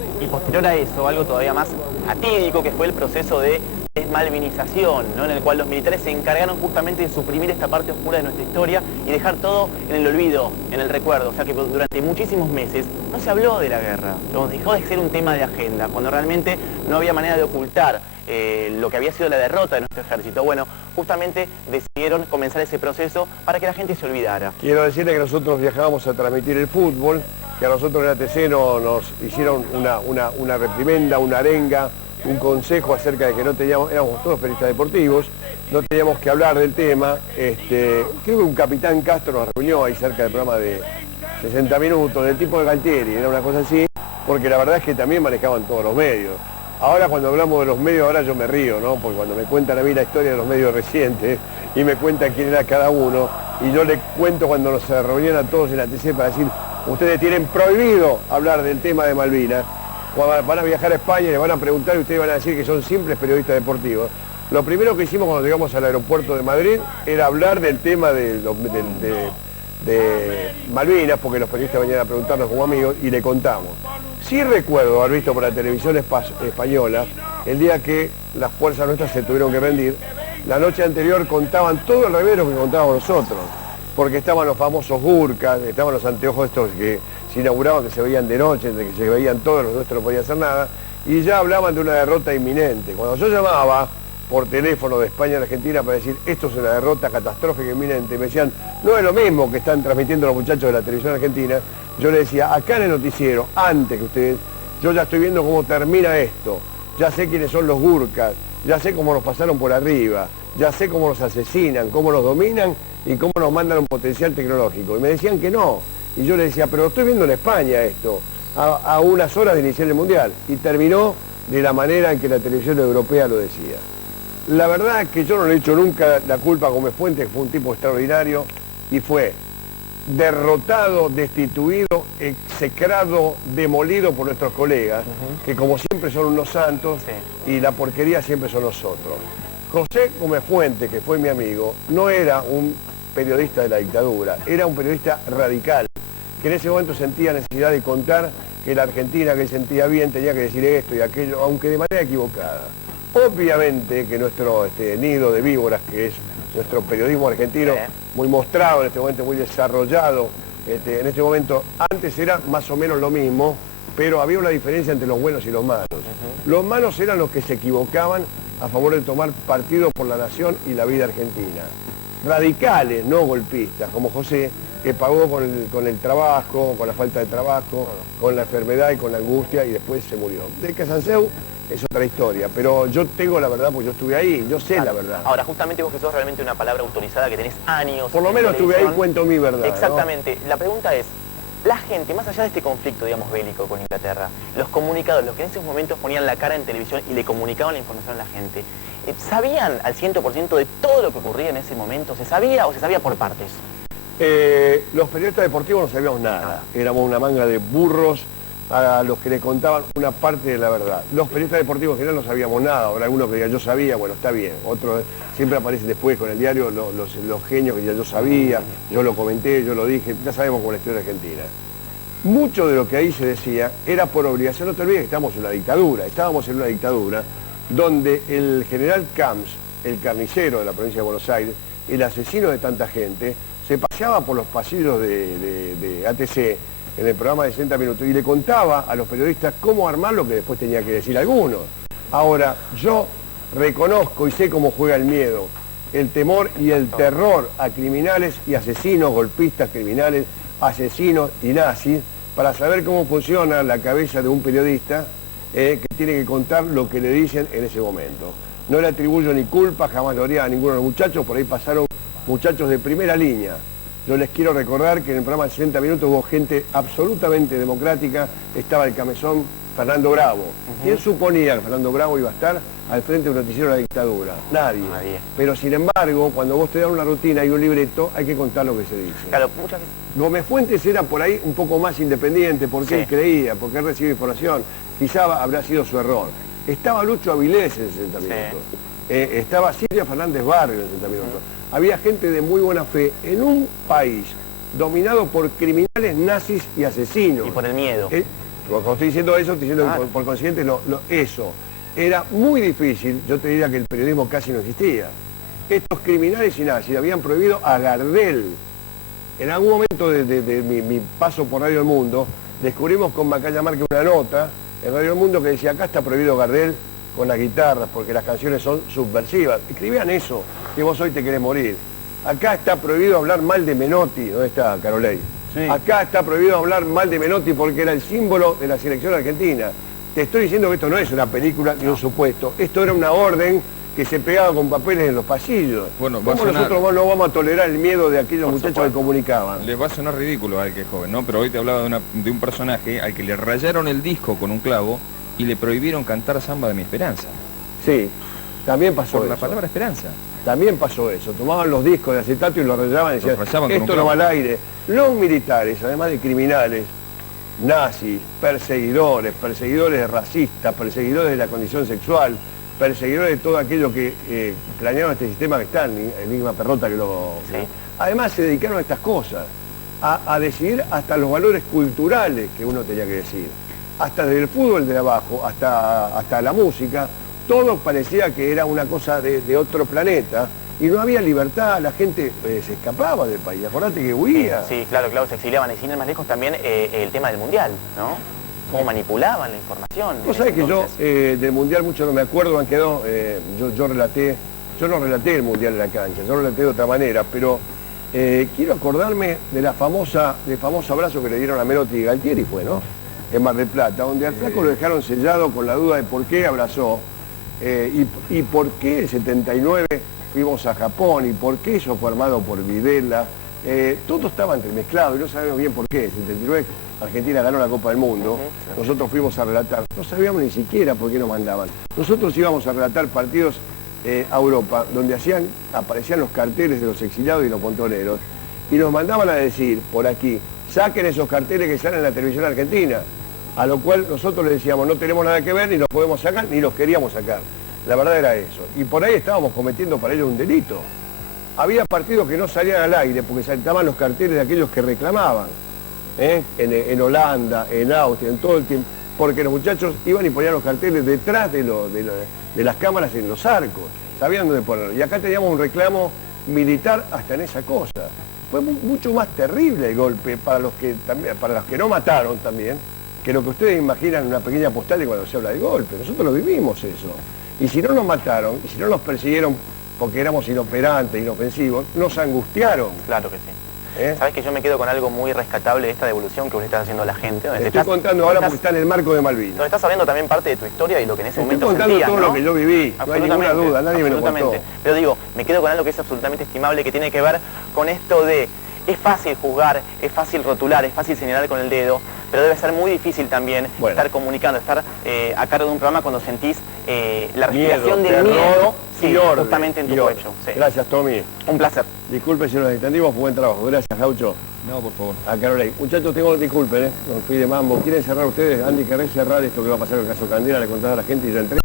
militares. Y posterior a eso, algo todavía más atípico, que fue el proceso de desmalvinización, ¿no? En el cual los militares se encargaron justamente de suprimir esta parte oscura de nuestra historia y dejar todo en el olvido, en el recuerdo. O sea que durante muchísimos meses no se habló de la guerra, ¿no? Dejó de ser un tema de agenda, cuando realmente no había manera de ocultar lo que había sido la derrota de nuestro ejército. Bueno, justamente decidieron comenzar ese proceso para que la gente se olvidara. Quiero decirle que nosotros viajábamos a transmitir el fútbol, que a nosotros en ATC nos hicieron una reprimenda, una arenga, un consejo acerca de que no teníamos, éramos todos periodistas deportivos, no teníamos que hablar del tema. Creo que un capitán Castro nos reunió ahí cerca del programa de 60 minutos, del tipo de Galtieri, era una cosa así, porque la verdad es que también manejaban todos los medios. Ahora cuando hablamos de los medios, ahora yo me río, ¿no? Porque cuando me cuentan a mí la historia de los medios recientes y me cuentan quién era cada uno, y yo le cuento cuando nos reunían a todos en la ATC para decir, ustedes tienen prohibido hablar del tema de Malvinas, van a viajar a España y les van a preguntar y ustedes van a decir que son simples periodistas deportivos. Lo primero que hicimos cuando llegamos al aeropuerto de Madrid era hablar del tema de Malvinas, porque los periodistas venían a preguntarnos como amigos y le contamos. Sí recuerdo haber visto por la televisión española el día que las fuerzas nuestras se tuvieron que rendir. La noche anterior contaban todo al revés de lo que contábamos nosotros, porque estaban los famosos Gurkhas, estaban los anteojos estos que se inauguraban, que se veían de noche, de que se veían todos, los nuestros no podían hacer nada, y ya hablaban de una derrota inminente. Cuando yo llamaba por teléfono de España a Argentina para decir esto es una derrota catastrófica inminente, me decían, no es lo mismo que están transmitiendo los muchachos de la televisión argentina, yo le decía, acá en el noticiero, antes que ustedes, yo ya estoy viendo cómo termina esto, ya sé quiénes son los Gurkhas, ya sé cómo nos pasaron por arriba, ya sé cómo los asesinan, cómo los dominan y cómo nos mandan un potencial tecnológico. Y me decían que no, y yo le decía, pero estoy viendo en España esto, a unas horas de iniciar el Mundial, y terminó de la manera en que la televisión europea lo decía. La verdad es que yo no le he hecho nunca la culpa a Gómez Fuentes, que fue un tipo extraordinario, y fue derrotado, destituido, execrado, demolido por nuestros colegas, que como siempre son unos santos, y la porquería siempre son nosotros. José Gómez Fuentes, que fue mi amigo, no era un periodista de la dictadura, era un periodista radical, que en ese momento sentía necesidad de contar que la Argentina que él sentía bien tenía que decir esto y aquello, aunque de manera equivocada. Obviamente que nuestro nido de víboras, que es nuestro periodismo argentino, muy mostrado en este momento, muy desarrollado, en este momento, antes era más o menos lo mismo, pero había una diferencia entre los buenos y los malos. Los malos eran los que se equivocaban a favor de tomar partido por la nación y la vida argentina. Radicales, no golpistas, como José, que pagó con el trabajo, con la falta de trabajo, con la enfermedad y con la angustia, y después se murió. De Casanseu es otra historia, pero yo tengo la verdad porque yo estuve ahí, yo sé la verdad. Ahora, justamente vos que sos realmente una palabra autorizada, que tenés años... Por lo menos estuve ahí y cuento mi verdad. Exactamente. ¿No? La pregunta es, la gente, más allá de este conflicto, digamos, bélico con Inglaterra, los comunicadores, los que en esos momentos ponían la cara en televisión y le comunicaban la información a la gente, ¿sabían al 100% de todo lo que ocurría en ese momento? ¿Se sabía o se sabía por partes? Los periodistas deportivos no sabíamos nada. Éramos una manga de burros a los que le contaban una parte de la verdad. Los periodistas deportivos en general no sabíamos nada. Ahora algunos que digan yo sabía, bueno, está bien. Otros siempre aparecen después con el diario los genios que digan yo sabía, yo lo comenté, yo lo dije. Ya sabemos cómo es la historia argentina. Mucho de lo que ahí se decía era por obligación. No te olvides que estábamos en una dictadura donde el general Camps, el carnicero de la provincia de Buenos Aires, el asesino de tanta gente, se paseaba por los pasillos de ATC en el programa de 60 minutos y le contaba a los periodistas cómo armar lo que después tenía que decir algunos. Ahora, yo reconozco y sé cómo juega el miedo, el temor y el terror a criminales y asesinos, golpistas, criminales, asesinos y nazis, para saber cómo funciona la cabeza de un periodista que tiene que contar lo que le dicen en ese momento. No le atribuyo ni culpa, jamás lo haría a ninguno de los muchachos, por ahí pasaron muchachos de primera línea. Yo les quiero recordar que en el programa de 60 minutos hubo gente absolutamente democrática, estaba el camezón Fernando Bravo. ¿Quién suponía que Fernando Bravo iba a estar al frente de un noticiero de la dictadura? Nadie. Pero sin embargo, cuando vos te dan una rutina y un libreto, hay que contar lo que se dice. Claro, muchas veces... Gómez Fuentes era por ahí un poco más independiente, porque él creía, porque él recibía información. Quizá habrá sido su error. Estaba Lucho Avilés en 60 minutos. Estaba Silvia Fernández Barrio en 60 minutos. Había gente de muy buena fe en un país dominado por criminales nazis y asesinos. Y por el miedo. Cuando estoy diciendo eso, estoy diciendo que por consiguiente eso era muy difícil. Yo te diría que el periodismo casi no existía. Estos criminales y nazis habían prohibido a Gardel. En algún momento de mi paso por Radio El Mundo, descubrimos con Macaya Márquez una nota en Radio El Mundo que decía: acá está prohibido Gardel con las guitarras porque las canciones son subversivas. Escribían eso, que vos hoy te querés morir. Acá está prohibido hablar mal de Menotti. ¿Dónde está Carolei? Sí. Acá está prohibido hablar mal de Menotti porque era el símbolo de la selección argentina. Te estoy diciendo que esto no es una película ni un supuesto. Esto era una orden que se pegaba con papeles en los pasillos. Bueno, ¿cómo nosotros no vamos a tolerar el miedo de aquellos muchachos que comunicaban? Les va a sonar ridículo al que es joven, ¿no? Pero hoy te hablaba de un personaje al que le rayaron el disco con un clavo y le prohibieron cantar Samba de mi Esperanza. Sí, también pasó por eso. La palabra esperanza. También pasó eso. Tomaban los discos de acetato y los rayaban y decían: esto no va al aire. Los militares, además de criminales, nazis, perseguidores racistas, perseguidores de la condición sexual, perseguidores de todo aquello que planearon este sistema que está, el Enigma Perrota que lo... Sí. Además se dedicaron a estas cosas, a decidir hasta los valores culturales que uno tenía que decir. Hasta desde el fútbol de abajo, hasta la música, todo parecía que era una cosa de otro planeta. Y no había libertad, la gente se escapaba del país, acordate que huía. Sí, claro, se exiliaban. Y sin ir más lejos también el tema del Mundial, ¿no? Cómo manipulaban la información. Vos sabés que yo del Mundial mucho no me acuerdo, han quedado, yo no relaté el Mundial en la cancha, yo relaté de otra manera, pero quiero acordarme del famoso abrazo que le dieron a Menotti y Galtieri, fue, ¿no? En Mar del Plata, donde al flaco lo dejaron sellado con la duda de por qué abrazó y por qué el 79 fuimos a Japón y por qué eso fue armado por Videla. Todo estaba entremezclado y no sabemos bien por qué. En 79 Argentina ganó la Copa del Mundo, nosotros fuimos a relatar, no sabíamos ni siquiera por qué nos mandaban. Nosotros íbamos a relatar partidos a Europa, donde aparecían los carteles de los exiliados y los montoneros, y nos mandaban a decir, por aquí, saquen esos carteles que salen en la televisión argentina, a lo cual nosotros le decíamos, no tenemos nada que ver, ni los podemos sacar, ni los queríamos sacar. La verdad era eso. Y por ahí estábamos cometiendo para ellos un delito. Había partidos que no salían al aire porque saltaban los carteles de aquellos que reclamaban. En Holanda, en Austria, en todo el tiempo. Porque los muchachos iban y ponían los carteles detrás de las cámaras en los arcos. Sabían dónde ponerlos. Y acá teníamos un reclamo militar hasta en esa cosa. Fue mucho más terrible el golpe para los que no mataron también, que lo que ustedes imaginan en una pequeña postal cuando se habla de golpe. Nosotros lo vivimos eso. Y si no nos mataron, y si no nos persiguieron porque éramos inoperantes, inofensivos, nos angustiaron. Claro que sí. Sabes que yo me quedo con algo muy rescatable de esta devolución que vos le estás haciendo a la gente. Te estoy contando ahora porque está en el marco de Malvinas. Donde estás sabiendo también parte de tu historia y lo que en ese momento sentías, estoy contando todo lo que yo viví, no hay ninguna duda, nadie me lo contó. Pero digo, me quedo con algo que es absolutamente estimable, que tiene que ver con esto de... Es fácil juzgar, es fácil rotular, es fácil señalar con el dedo, pero debe ser muy difícil también estar comunicando, estar a cargo de un programa cuando sentís la respiración del miedo justamente en tu cuello. Sí. Gracias, Tommy. Un placer. Disculpe si nos extendimos, buen trabajo. Gracias, Gaucho. No, por favor. A Carolei. Muchachos, disculpen, no fui de mambo. ¿Quieren cerrar ustedes? Andy, ¿querés cerrar esto que va a pasar en el caso Candela? Le contás a la gente y ya entré.